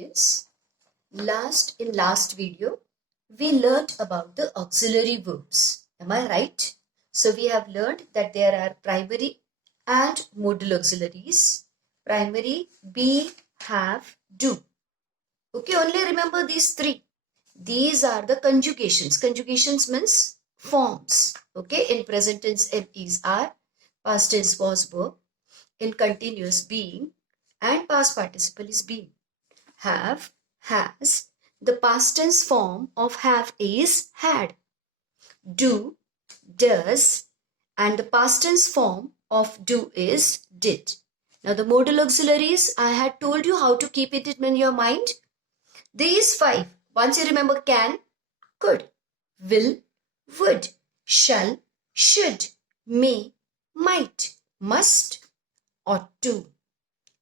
students, in last video, we learned about the auxiliary verbs. Am I right? So we have learned that there are primary and modal auxiliaries. Primary, be, have, do. Okay, only remember these three. These are the conjugations. Conjugations means forms. Okay, in present tense, am, is, are. Past tense was, were. In continuous, being. And past participle is being. Have, has. The past tense form of have is had. Do, does. And the past tense form of do is did. Now the modal auxiliaries, I had told you how to keep it in your mind. These five, once you remember, can, could, will, would, shall, should, may, might, must, ought to,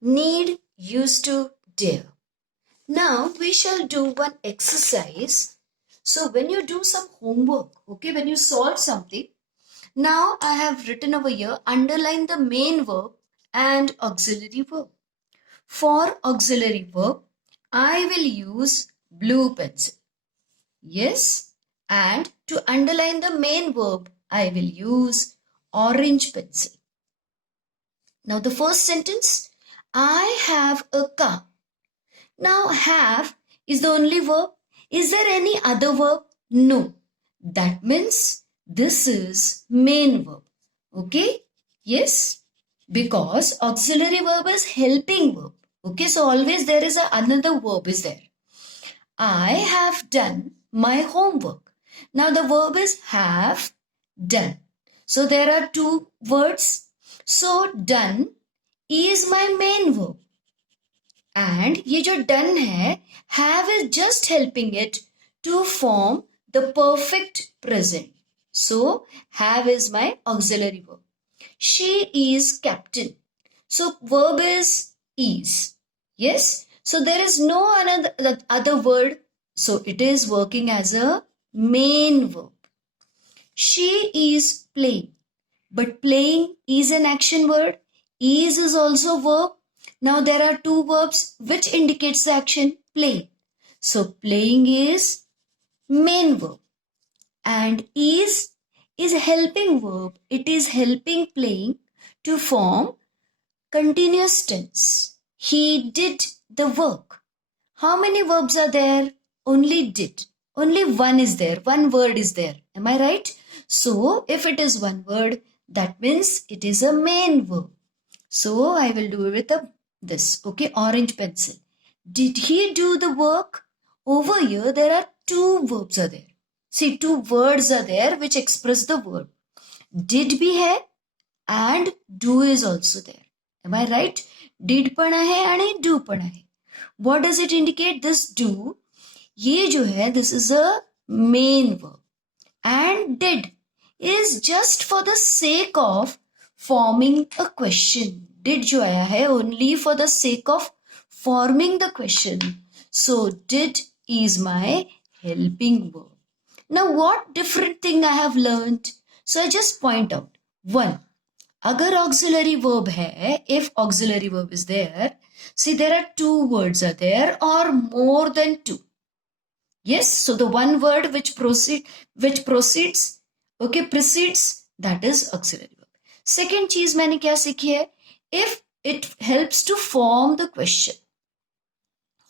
need, used to, dare. Now we shall do one exercise. So when you do some homework, okay, when you solve something, now I have written over here, underline the main verb and auxiliary verb. For auxiliary verb, I will use blue pencil. Yes, and to underline the main verb, I will use orange pencil. Now the first sentence, I have a car. Now have is the only verb. Is there any other verb? No. That means this is main verb. Okay? Yes. Because auxiliary verb is helping verb. Okay, so always there is another verb is there. I have done my homework. Now the verb is have done. So there are two words. So done is my main verb. And ये जो done है, have is just helping it to form the perfect present. So have is my auxiliary verb. She is captain. So verb is. Yes. So there is no other word. So it is working as a main verb. She is playing. But playing is an action word. Is also verb. Now there are two verbs which indicates the action play. So playing is main verb and is helping verb. It is helping playing to form continuous tense. He did the work. How many verbs are there? Only did. Only one is there. One word is there. Am I right? So if it is one word, that means it is a main verb. So I will do it with this, okay, orange pencil. Did he do the work? Over here, there are two verbs are there. See, two words are there which express the verb. Did भी है and do is also there. Am I right? Did पढ़ा है and do पढ़ा है. What does it indicate? This do, ये जो है, this is a main verb. And did is just for the sake of forming a question. Did जो आया है only for the sake of forming the question. So did is my helping verb. Now what different thing I have learned? So I just point out. One, अगर auxiliary verb है, if auxiliary verb is there, see there are two words are there or more than two. Yes, so the one word which proceeds, okay, precedes, that is auxiliary verb. Second चीज मैंने क्या सीखी है? If it helps to form the question.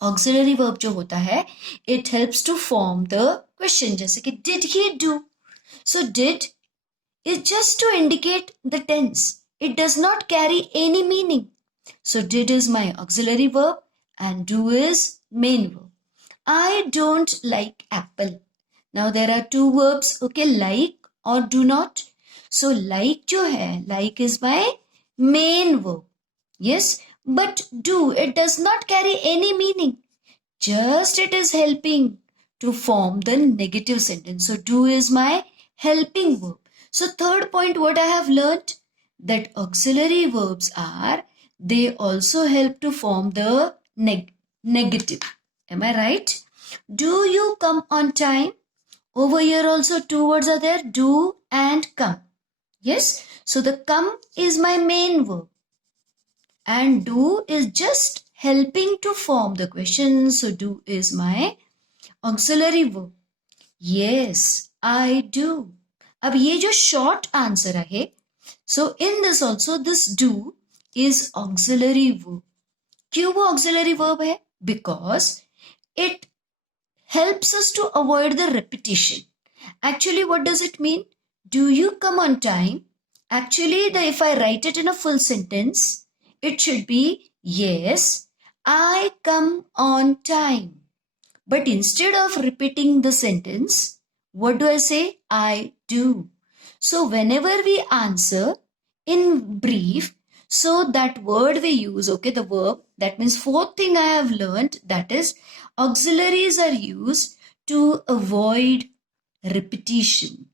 Auxiliary verb जो होता है, it helps to form the question. जैसे कि did he do? So did is just to indicate the tense. It does not carry any meaning. So did is my auxiliary verb and do is main verb. I don't like apple. Now there are two verbs, okay, like or do not. So like जो है, like is my main verb. Yes, but do, it does not carry any meaning. Just it is helping to form the negative sentence. So do is my helping verb. So third point what I have learnt, that auxiliary verbs are, they also help to form the negative. Am I right? Do you come on time? Over here also two words are there, do and come. Yes, so the come is my main verb and do is just helping to form the question. So do is my auxiliary verb. Yes, I do. अब ये जो short answer है, so in this also this do is auxiliary verb. क्यों वो auxiliary verb है? Because it helps us to avoid the repetition. Actually, what does it mean? Do you come on time? Actually, if I write it in a full sentence, it should be, yes, I come on time. But instead of repeating the sentence, what do I say? I do. So whenever we answer in brief, so that word we use, okay, the verb, that means fourth thing I have learned, that is auxiliaries are used to avoid repetition.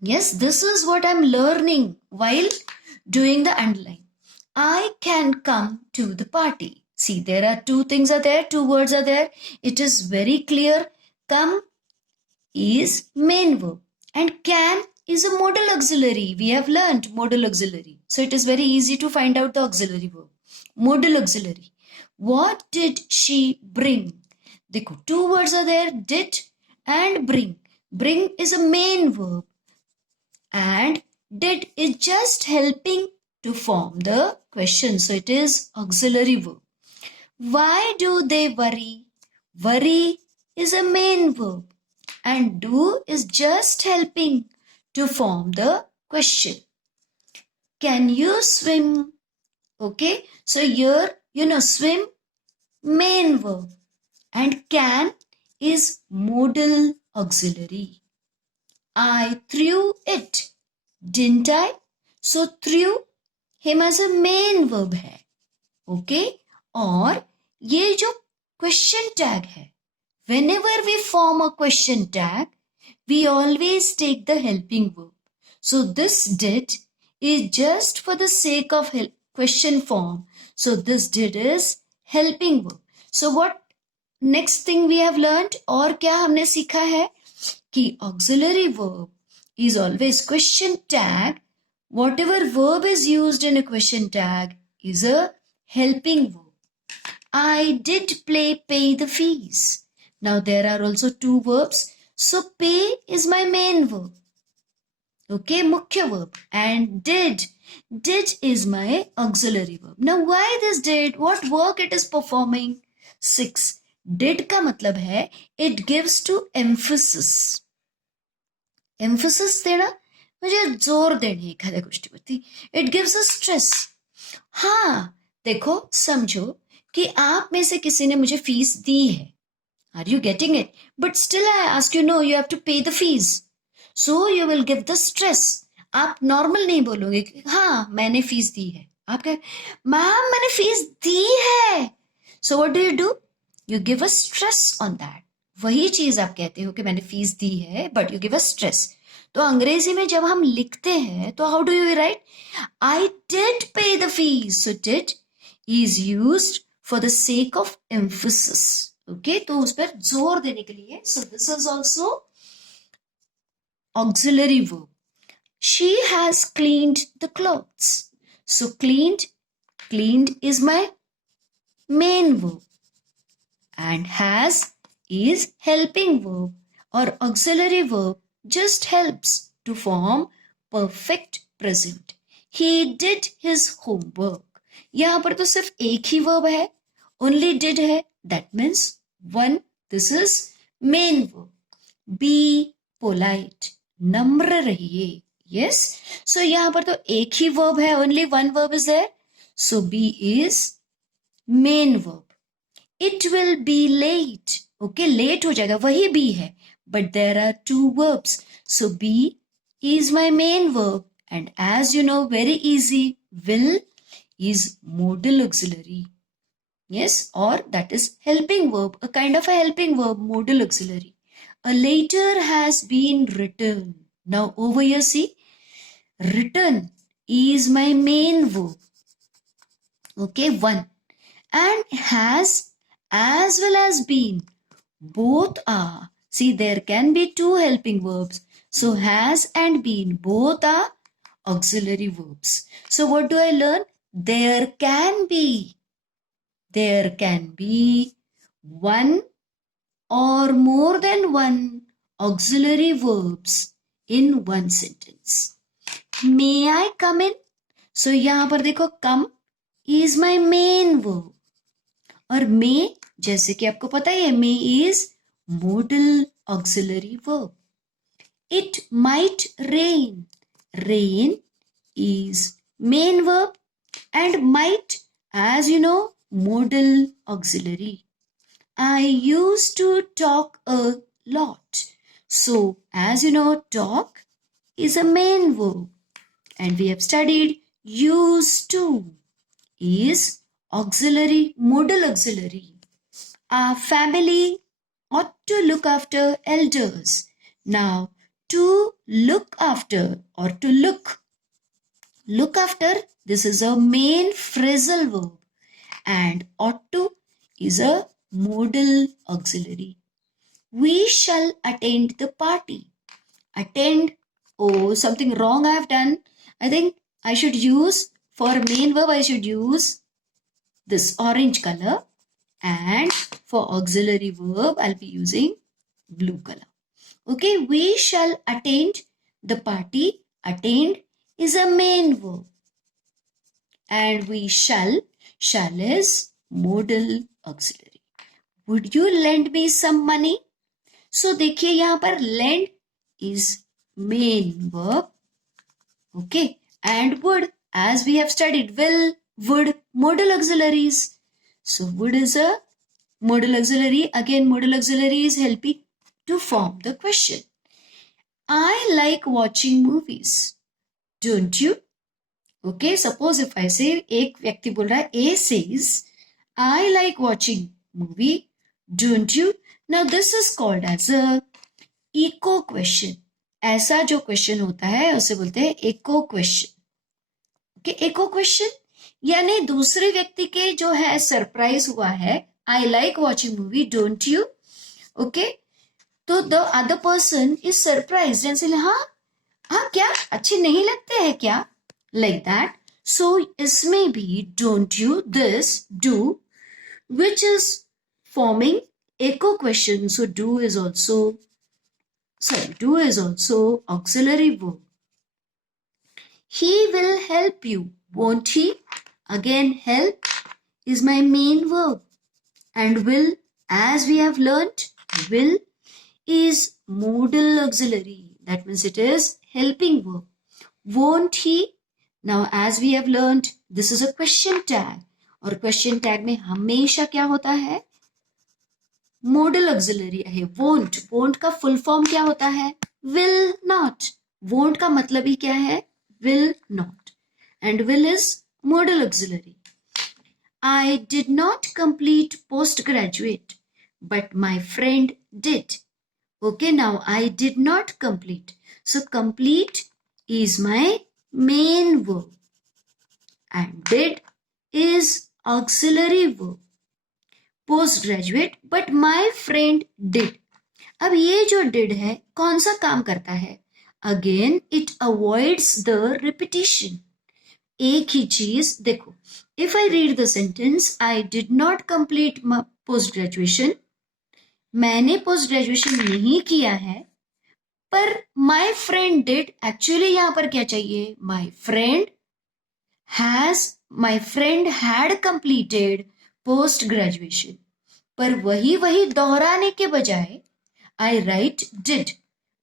Yes, this is what I'm learning while doing the underline. I can come to the party. See, there are two things are there, two words are there. It is very clear. Come is main verb and can is a modal auxiliary. We have learned modal auxiliary. So it is very easy to find out the auxiliary verb. Modal auxiliary. What did she bring? देखो, two words are there, did and bring. Bring is a main verb and did is just helping to form the question. So it is auxiliary verb. Why do they worry? Worry is a main verb and do is just helping to form the question. Can you swim? Okay, so here, swim, main verb, and can is modal auxiliary. I threw it, didn't I? So threw him as a main verb है. Okay, और ये जो question tag है, whenever we form a question tag, we always take the helping verb. So this did is just for the sake of question form. So this did is helping verb. So what next thing we have learned और क्या हमने सीखा है कि auxiliary verb is always question tag. Whatever verb is used in a question tag is a helping verb. I did pay the fees. Now there are also two verbs. So pay is my main verb. Okay, mukhya verb. And did is my auxiliary verb. Now why this did? What work it is performing? 6. Did का मतलब है it gives to emphasis. Emphasis देना मुझे जोर देने एखाद्या गोष्टीवरती. It gives a stress. हाँ, देखो समझो कि आप में से किसी ने मुझे फीस दी है. Are you getting it? But still I ask you, no, you have to pay the fees. So you will give the stress. आप नॉर्मल नहीं बोलोगे कि हाँ मैंने फीस दी है. आप कहें मैम मैंने फीस दी है. So what do? You give a stress on that. वही चीज आप कहते हो कि मैंने फीस दी है, but you give a stress. तो अंग्रेजी में जब हम लिखते हैं तो how do you write? I did pay the fees. So did is used for the sake of emphasis. Okay, तो उस पर जोर देने के लिए. So this is also auxiliary verb. She has cleaned the clothes. So cleaned is my main verb. And has is helping verb or auxiliary verb just helps to form perfect present. He did his homework. यहाँ पर तो सिर्फ एक ही verb है, only did है. That means 1, this is main verb. Be polite. नम्र रहिए. Yes. So यहाँ पर तो एक ही verb है, only one verb is there. So be is main verb. It will be late. Okay, late हो जाएगा, वही be है. But there are two verbs. So be is my main verb. And as you know, very easy, will is modal auxiliary. Yes, or that is helping verb, a kind of a helping verb, modal auxiliary. A letter has been written. Now over here, see, written is my main verb. Okay, 1. And has as well as been, both are. See, there can be two helping verbs. So has and been, both are auxiliary verbs. So what do I learn? There can be there can be one or more than one auxiliary verbs in one sentence. May I come in? So यहाँ पर देखो come is my main verb. और may, जैसे कि आपको पता ही है, may is modal auxiliary verb. It might rain. Rain is main verb and might, as you know, modal auxiliary. I used to talk a lot. So, as you know, talk is a main verb. And we have studied used to is auxiliary, modal auxiliary. Our family ought to look after elders. Now, to look after or to look after, this is a main phrasal verb, and ought to is a modal auxiliary. We shall attend the party. Attend, oh, something wrong I have done. I think I should use, for main verb, I should use this orange color, and for auxiliary verb, I'll be using blue color. Okay, we shall attend the party. Attend is a main verb. And we shall is modal auxiliary. Would you lend me some money? So देखिए यहाँ पर lend is main verb. Okay, and would, as we have studied, will, would, modal auxiliaries. So would is a modal auxiliary. Again, modal auxiliary is helping to form the question. I like watching movies. Don't you? Okay, suppose if I say, एक व्यक्ति बोल रहा है, A says, I like watching movie. Don't you? Now this is called as a echo question. ऐसा जो question होता है उसे बोलते हैं echo question. Okay, echo question यानी दूसरे व्यक्ति के जो है सरप्राइज हुआ है, I like watching movie, don't you? Okay, तो the other person is surprised and say, हाँ क्या अच्छे नहीं लगते हैं क्या? Like that. So इसमें भी don't you, this, do, which is forming echo question. So do is also auxiliary verb. He will help you, won't he? Again, help is my main verb. And will, as we have learnt, will is modal auxiliary. That means it is helping verb. Won't he? Now, as we have learnt, this is a question tag. और question tag में हमेशा क्या होता है? Modal auxiliary है. Won't. Won't का full form क्या होता है? Will not. Won't का मतलब ही क्या है? Will not. And will is modal auxiliary. I did not complete postgraduate, but my friend did. Okay, now I did not complete. So complete is my main verb. And did is auxiliary verb. Postgraduate, but my friend did. अब ये जो did है, कौन सा काम करता है? Again, it avoids the repetition. एक ही चीज देखो. If I read the sentence, I did not complete my post-graduation. मैंने post graduation नहीं किया है, पर my friend did. Actually यहाँ पर क्या चाहिए? My friend had completed post graduation. पर वही दोहराने के बजाय I write did.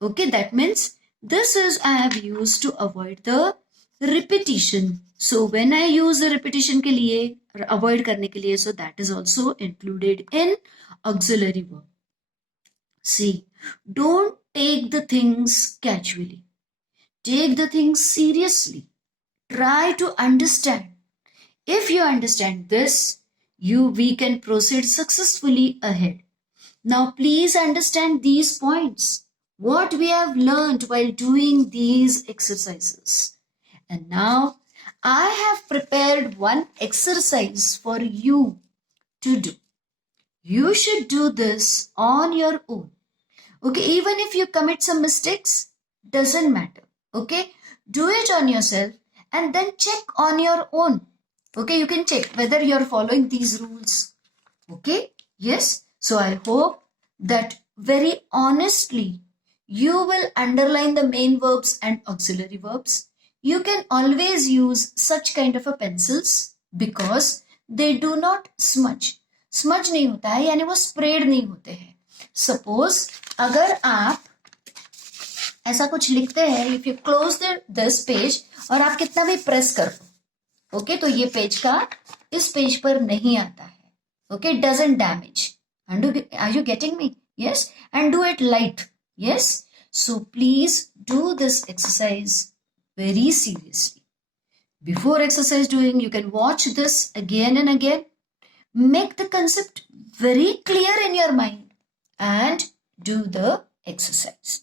Okay, that means this is I have used to avoid the repetition. So when I use the repetition के लिए, avoid करने के लिए, so that is also included in auxiliary verb. See, don't take the things casually. Take the things seriously. Try to understand. If you understand this, we can proceed successfully ahead. Now, please understand these points, what we have learned while doing these exercises. And now, I have prepared one exercise for you to do. You should do this on your own. Okay, even if you commit some mistakes, doesn't matter. Okay, do it on yourself and then check on your own. Okay, you can check whether you're following these rules. Okay, yes. So I hope that very honestly you will underline the main verbs and auxiliary verbs. You can always use such kind of a pencils because they do not smudge. Smudge नहीं होता है यानी वो sprayed नहीं होते हैं. Suppose अगर आप ऐसा कुछ लिखते हैं, if you close this page और आप कितना भी press कर दो, ओके तो ये पेज का इस पेज पर नहीं आता है. Okay doesn't damage. Are you getting me? Yes. And do it light. Yes. So please do this exercise very seriously. Before exercise doing, you can watch this again and again. Make the concept very clear in your mind and do the exercise.